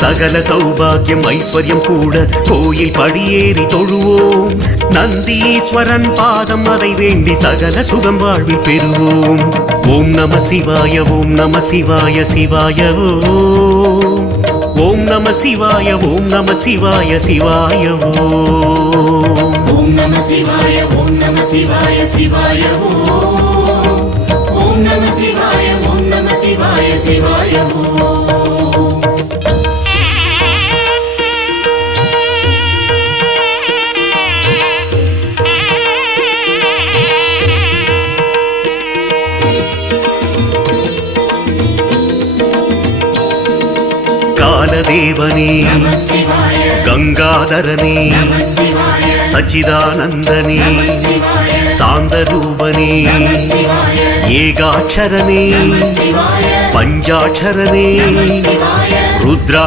சகல சௌபாகியம் ஐஸ்வர்யம் கூட கோயில் படியேறி தொழுவோம். நந்தீஸ்வரன் பாதம் அதை வேண்டி சகல சுகம் வாழ்வில் பெறுவோம். ஓம் நம சிவாய ஓம் நம சிவாய சிவாய ஓம் நம சிவாய ஓம் நம சிவாய சிவாய ஓம் நம சிவாய ஓம் நம சிவாய சிவாய ஓம் நம சிவாய ஓம் நம சிவாய சிவாய காலதேவனே கங்காதரனே சச்சிதானந்தனே சாந்தரூபனே ஏகாட்சரனே பஞ்சாட்சரனே ருத்ரா